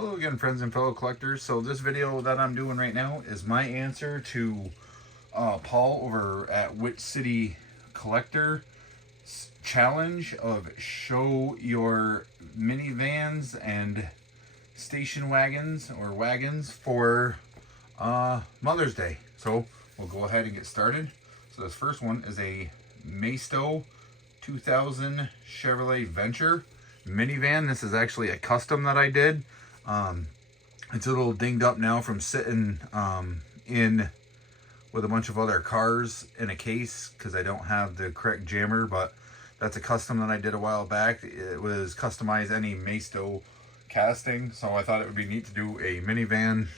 Hello again, friends and fellow collectors. So this video that I'm doing right now is my answer to Paul over at Which City Collector challenge of show your minivans and station wagons or wagons for Mother's Day. So we'll go ahead and get started. So this first one is a Maisto 2000 Chevrolet Venture minivan. This is actually a custom that I did. It's a little dinged up now from sitting in with a bunch of other cars in a case because I don't have the correct jammer, but that's a custom that I did a while back. It was customized any Maisto casting, so I thought it would be neat to do a minivan.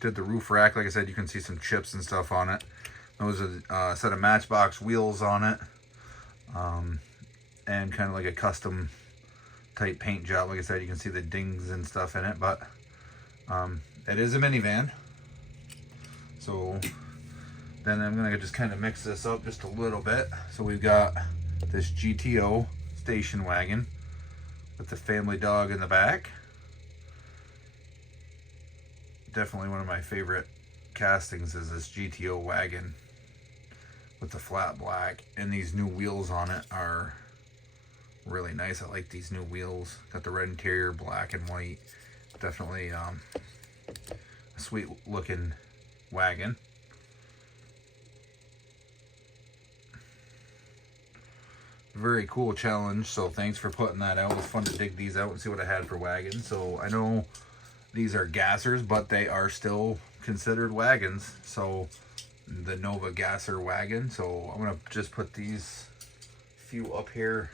Did the roof rack. Like I said, you can see some chips and stuff on it. Those are a set of Matchbox wheels on it, and kind of like a custom type paint job. Like I said, you can see the dings and stuff in it, but it is a minivan. So then I'm gonna just kind of mix this up just a little bit. So we've got this GTO station wagon with the family dog in the back. Definitely one of my favorite castings is this GTO wagon with the flat black, and these new wheels on it are really nice. I like these new wheels. Got the red interior, black and white. Definitely a sweet looking wagon. Very cool challenge, so thanks for putting that out. It was fun to dig these out and see what I had for wagons. So I know these are gassers, but they are still considered wagons. So the Nova gasser wagon. So I'm gonna just put these few up here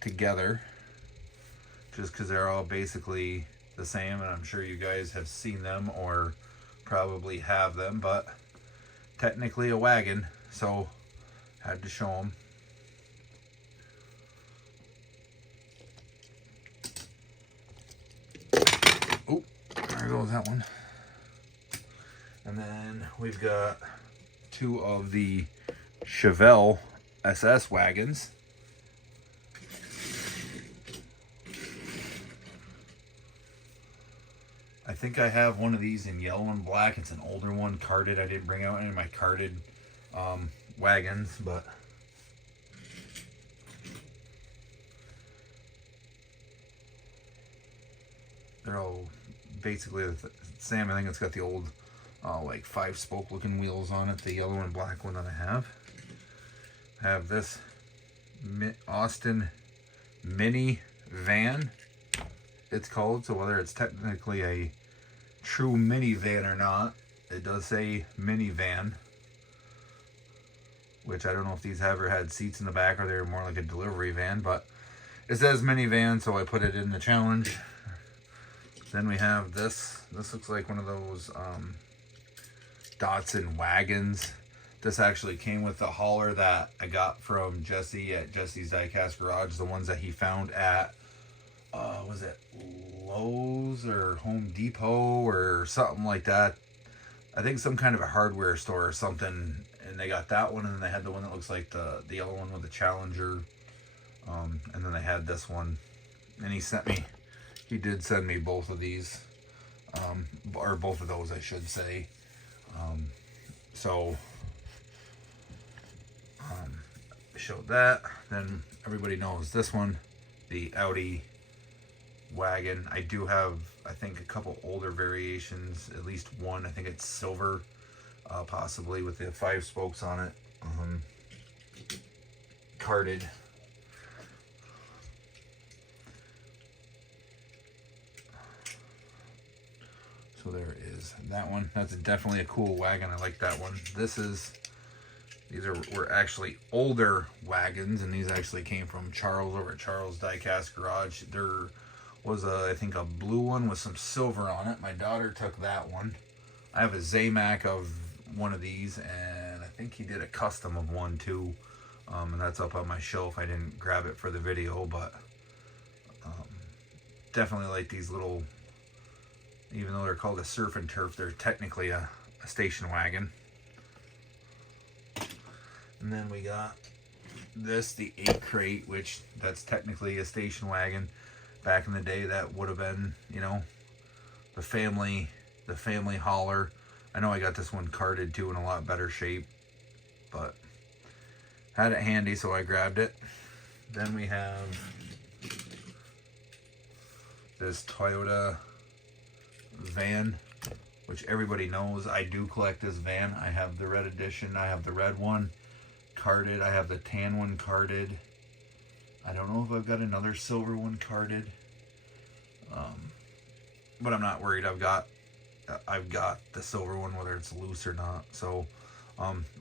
together just because they're all basically the same, and I'm sure you guys have seen them or probably have them, but technically a wagon, so had to show them. Oh, there goes that one. And then we've got two of the Chevelle SS wagons. I think I have one of these in yellow and black. It's an older one, carded. I didn't bring out any of my carded wagons, but they're all basically the same. I think it's got the old like 5-spoke looking wheels on it, the yellow and black one that I have. I have this Austin mini van, it's called. So whether it's technically a true minivan or not, it does say minivan, which I don't know if these ever had seats in the back or they're more like a delivery van, but it says minivan, so I put it in the challenge. Then we have this looks like one of those Datsun wagons. This actually came with the hauler that I got from Jesse at Jesse's Diecast Garage, the ones that he found at was it Lowe's or Home Depot or something like that. I think some kind of a hardware store or something, and they got that one, and then they had the one that looks like the yellow one with the Challenger, and then they had this one, and he did send me both of these, or both of those I should say. So I showed that. Then everybody knows this one, the Audi wagon. I do have, I think, a couple older variations, at least one. I think it's silver, possibly with the 5 spokes on it, carded. So there is that one. That's definitely a cool wagon. I like that one. Were actually older wagons, and these actually came from Charles over at Charles Diecast Garage. There was I think a blue one with some silver on it. My daughter took that one. I have a Zamac of one of these, and I think he did a custom of one too, and that's up on my shelf. I didn't grab it for the video, but definitely like these little, even though they're called a surf and turf, they're technically a station wagon. And then we got this, the 8 crate, which that's technically a station wagon. back in the day, that would have been, you know, the family hauler. I know I got this one carded too in a lot better shape, but had it handy, so I grabbed it. Then we have this Toyota van, which everybody knows I do collect this van. I have the red edition, I have the red one carded, I have the tan one carded. I don't know if I've got another silver one carded, but I'm not worried. I've got the silver one, whether it's loose or not. So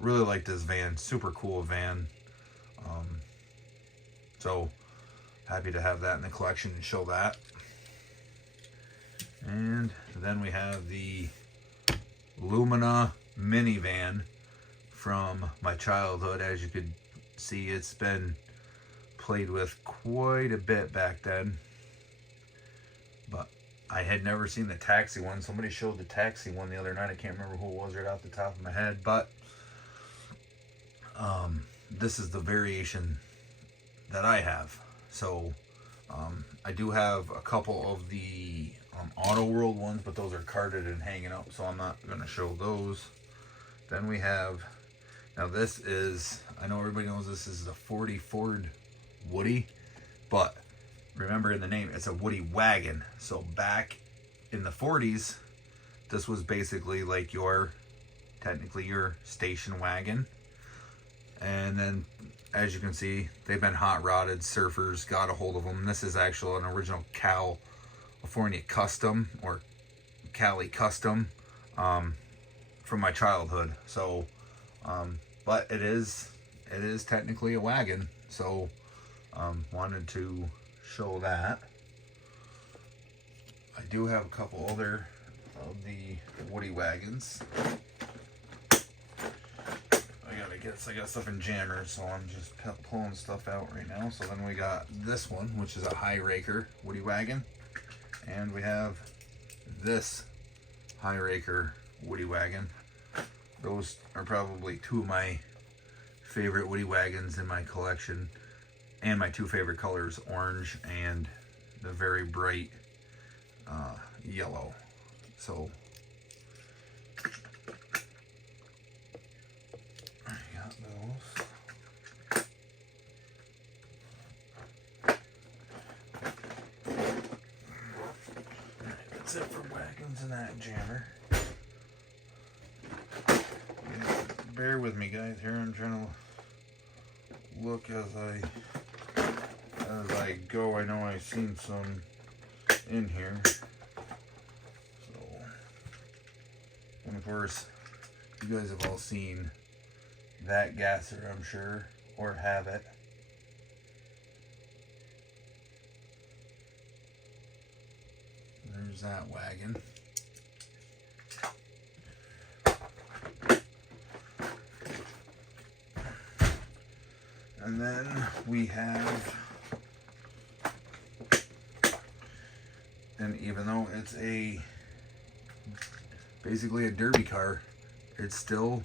really like this van, super cool van. So happy to have that in the collection and show that. And then we have the Lumina minivan from my childhood. As you could see, it's been played with quite a bit back then, but I had never seen the taxi one. Somebody showed the taxi one the other night. I can't remember who it was right off the top of my head, but this is the variation that I have. So I do have a couple of the Auto World ones, but those are carded and hanging up, so I'm not going to show those. Then we have, now this is, I know everybody knows this is the 40 Ford Woody, but remember in the name, it's a Woody wagon. So back in the 40s, this was basically like technically your station wagon. And then, as you can see, they've been hot rodded. Surfers got a hold of them. This is actually an original California custom, or Cali custom, from my childhood. So, but it is technically a wagon. So, wanted to show that. I do have a couple other of the Woody wagons. I got stuff in jammers, so I'm just pulling stuff out right now. So then we got this one, which is a high raker Woody wagon, and we have this high raker Woody wagon. Those are probably two of my favorite Woody wagons in my collection, and my two favorite colors, orange and the very bright yellow. So I got those. Alright, that's it for wagons and that jammer. Bear with me, guys. Here I'm trying to look as I go. I know I've seen some in here. So, and of course, you guys have all seen that gasser, I'm sure, or have it. There's that wagon. And then we have, and even though it's basically a derby car, it's still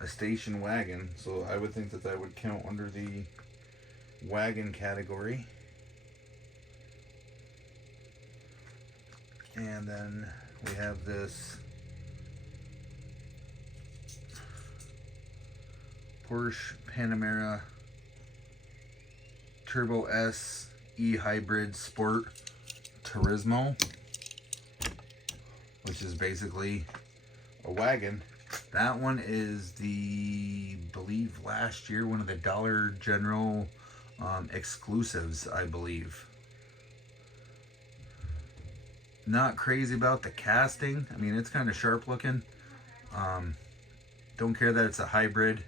a station wagon. So I would think that would count under the wagon category. And then we have this Porsche Panamera Turbo S E-Hybrid Sport Turismo, which is basically a wagon. That one is the, believe last year, one of the Dollar General exclusives, I believe. Not crazy about the casting. I mean, it's kind of sharp looking. Don't care that it's a hybrid.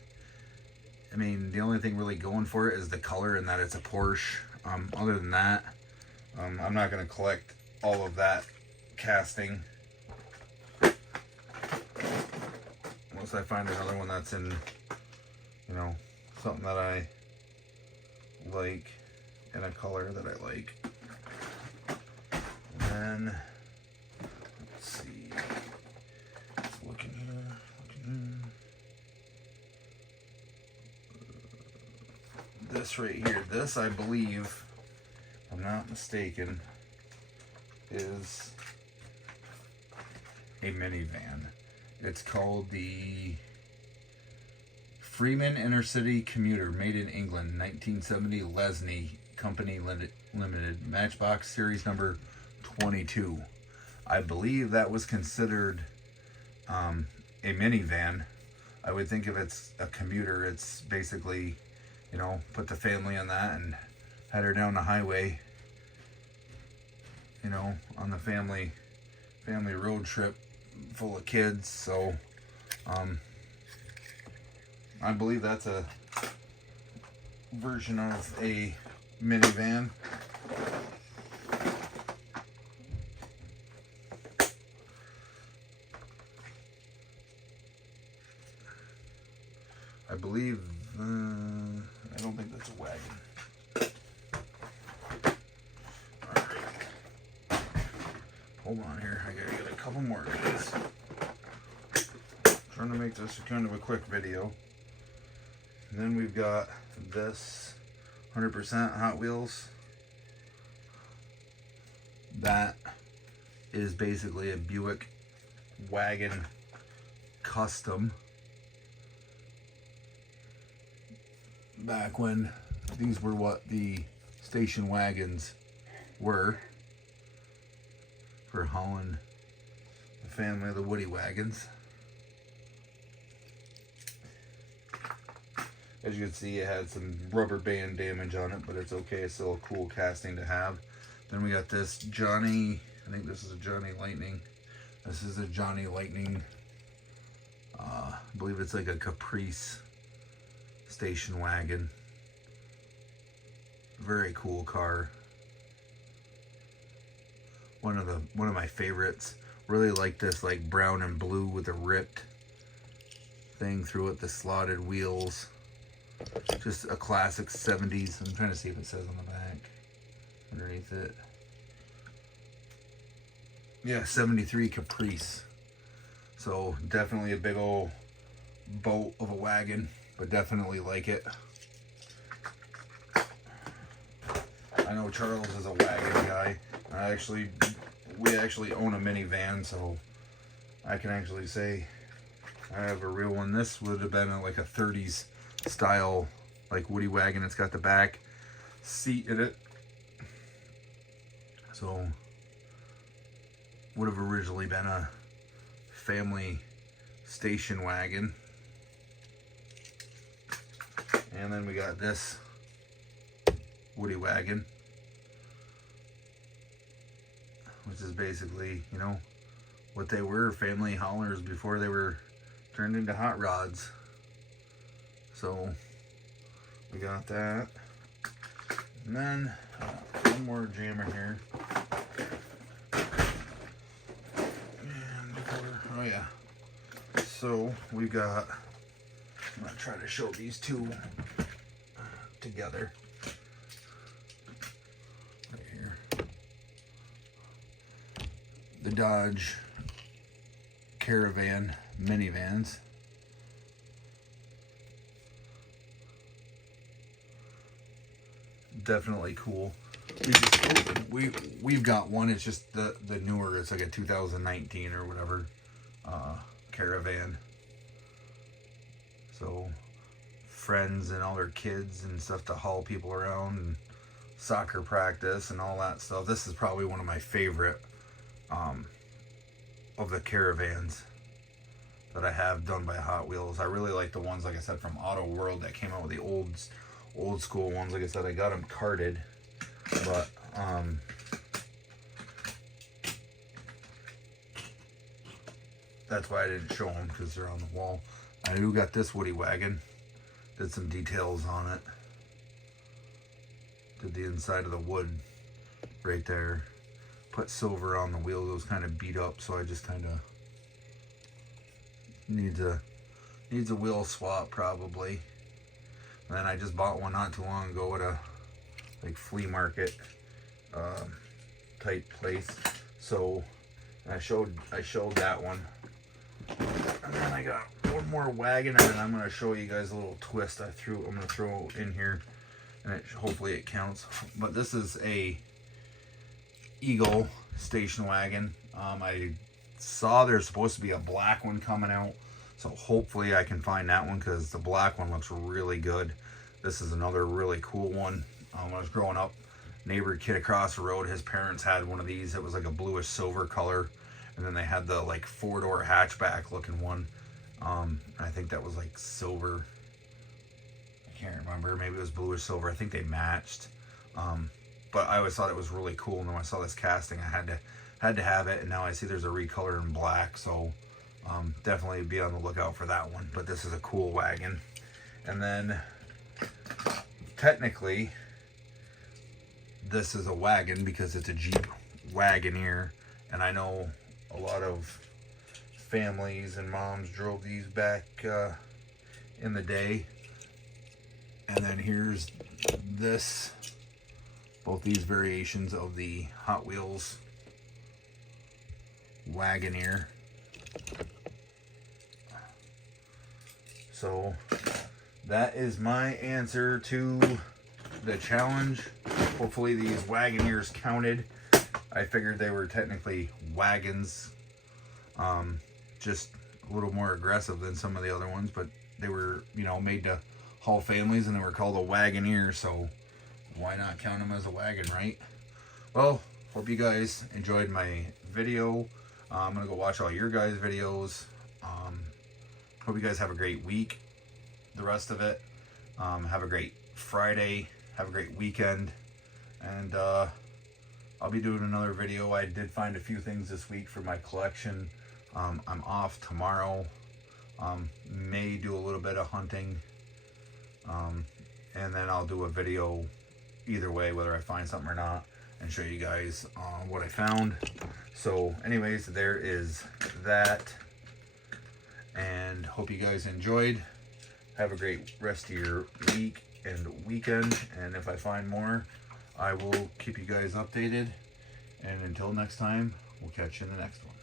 I mean, the only thing really going for it is the color and that it's a Porsche. Other than that, I'm not going to collect all of that casting. Unless I find another one that's in, you know, something that I like, in a color that I like. And then, let's see. Let's look in here. This right here, this I believe, I'm not mistaken, is a minivan. It's called the Freeman Intercity Commuter, made in England, 1970, Lesney Company Limited, Matchbox Series number 22. I believe that was considered a minivan. I would think if it's a commuter, it's basically, you know, put the family on that and head her down the highway, you know, on the family road trip full of kids. So I believe that's a version of a minivan. I believe, I don't think that's a wagon. Alright. Hold on here, I gotta get a couple more guys. Trying to make this kind of a quick video. And then we've got this 100% Hot Wheels. That is basically a Buick wagon custom. Back when these were what the station wagons were for hauling the family of the Woody wagons. As you can see, it had some rubber band damage on it, but it's okay. It's still a cool casting to have. Then we got this Johnny, I think this is a Johnny Lightning. This is a Johnny Lightning, I believe it's like a Caprice station wagon. Very cool car. One of my favorites. Really like this, like brown and blue with a ripped thing through it, the slotted wheels. Just a classic 70s. I'm trying to see if it says on the back underneath it. Yeah, 73 Caprice. So definitely a big old boat of a wagon, but definitely like it. I know Charles is a wagon guy. We actually own a minivan, so I can actually say I have a real one. This would have been like a 30s style, like Woody wagon. It's got the back seat in it, so would have originally been a family station wagon. And then we got this Woody wagon, which is basically, you know, what they were, family haulers before they were turned into hot rods. So we got that. And then one more jammer here. And oh yeah. So we got, I'm gonna try to show these two together. Right here. The Dodge Caravan minivans. Definitely cool. We've got one. It's just the newer. It's like a 2019 or whatever Caravan. So friends and all their kids and stuff to haul people around and soccer practice and all that stuff. This is probably one of my favorite of the Caravans that I have done by Hot Wheels. I really like the ones, like I said, from Auto World that came out with the old school ones. Like I said, I got them carded, but that's why I didn't show them, because they're on the wall. I do got this Woody wagon. Did some details on it. Did the inside of the wood right there. Put silver on the wheels. It was kind of beat up, so I just kind of needs a wheel swap probably. And then I just bought one not too long ago at a like flea market type place. So I showed that one. And then I got one more wagon, and then I'm gonna show you guys a little twist I'm gonna throw in here, and hopefully it counts. But this is a Eagle station wagon. I saw there's supposed to be a black one coming out, so hopefully I can find that one because the black one looks really good. This is another really cool one. When I was growing up, neighbor kid across the road, his parents had one of these. It was like a bluish silver color, and then they had the like 4-door hatchback looking one. I think that was like silver. I can't remember. Maybe it was bluish silver. I think they matched. But I always thought it was really cool, and when I saw this casting, I had to have it. And now I see there's a recolor in black, so definitely be on the lookout for that one. But this is a cool wagon. And then technically this is a wagon because it's a Jeep Wagoneer, and I know a lot of families and moms drove these back in the day. And then here's this, both these variations of the Hot Wheels Wagoneer. So that is my answer to the challenge. Hopefully these Wagoneers counted. I figured they were technically wagons, just a little more aggressive than some of the other ones, but they were, you know, made to haul families, and they were called a Wagoneer, so why not count them as a wagon, right? Well, hope you guys enjoyed my video. I'm gonna go watch all your guys' videos. Hope you guys have a great week, the rest of it. Have a great Friday, have a great weekend, and I'll be doing another video. I did find a few things this week for my collection. I'm off tomorrow. May do a little bit of hunting, and then I'll do a video either way, whether I find something or not, and show you guys what I found. So anyways, there is that, and hope you guys enjoyed. Have a great rest of your week and weekend, and if I find more, I will keep you guys updated. And until next time, we'll catch you in the next one.